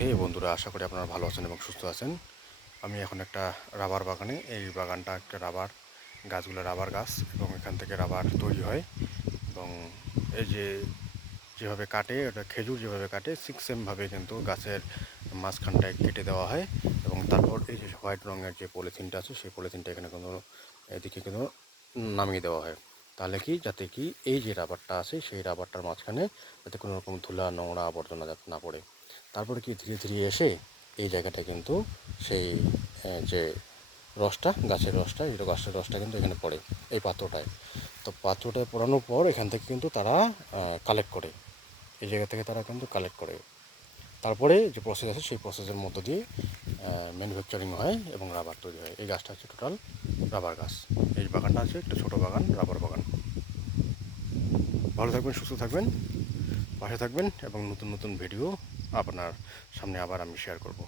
হে বন্ধুরা, আশা করি আপনারা ভালো আছেন এবং সুস্থ আছেন। আমি এখন একটা রাবার বাগানে, এই বাগানটা একটা রাবার গাছগুলো রাবার গাছ এবং এখান থেকে রাবার তৈরি হয়। এবং এই যে যেভাবে কাটে, ওটা খেজুর যেভাবে কাটে ঠিক সেমভাবে কিন্তু গাছের মাঝখানটায় কেটে দেওয়া হয়। এবং তারপর এই যে হোয়াইট রঙের যে পলিথিনটা আছে, সেই পলিথিনটা এখানে কিন্তু এদিকে কিন্তু নামিয়ে দেওয়া হয়। তাহলে কি, যাতে কি এই যে রাবারটা আছে সেই রাবারটার মাঝখানে যাতে কোনো রকম ধুলা নোংরা আবর্জনা যাতে না পড়ে। তারপরে কি ধীরে ধীরে এসে এই জায়গাটা কিন্তু সেই যে রসটা, গাছের রসটা, এই গাছের রসটা কিন্তু এখানে পড়ে এই পাত্রটায়। তো পাত্রটায় পড়ানোর পর এখান থেকে কিন্তু তারা কালেক্ট করে, এই জায়গা থেকে তারা কিন্তু কালেক্ট করে। তারপরে যে প্রসেস আছে সেই প্রসেসের মধ্য দিয়ে ম্যানুফ্যাকচারিং হয় এবং রাবার তৈরি হয়। এই গাছটা হচ্ছে টোটাল রাবার গাছ। এই বাগানটা আছে একটা ছোটো বাগান, রাবার বাগান। ভালো থাকবেন, সুস্থ থাকবেন, পাশে থাকবেন এবং নতুন নতুন ভিডিও আপনার সামনে আবার আমি শেয়ার করব।